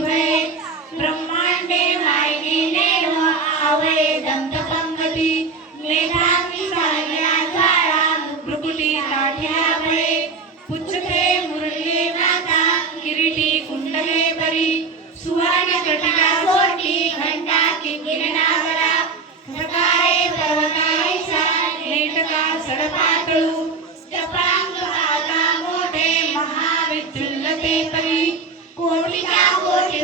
भये ब्रह्मांडे वाहिनीने आवळे दंतपंगती मेधावी साल्या ज्वाळा भ्रुकुटी काठ्या बळे पुच्छते मुरली नाथा किरीटी कुंडले परी सुवर्ण कटिका सोटी घंटा किंकिरणावरा धकाळे पर्वताईसा नेटका सडपातळू जपांग आता मोठे महाविद्युल्लते परी कोटीच्या कोटी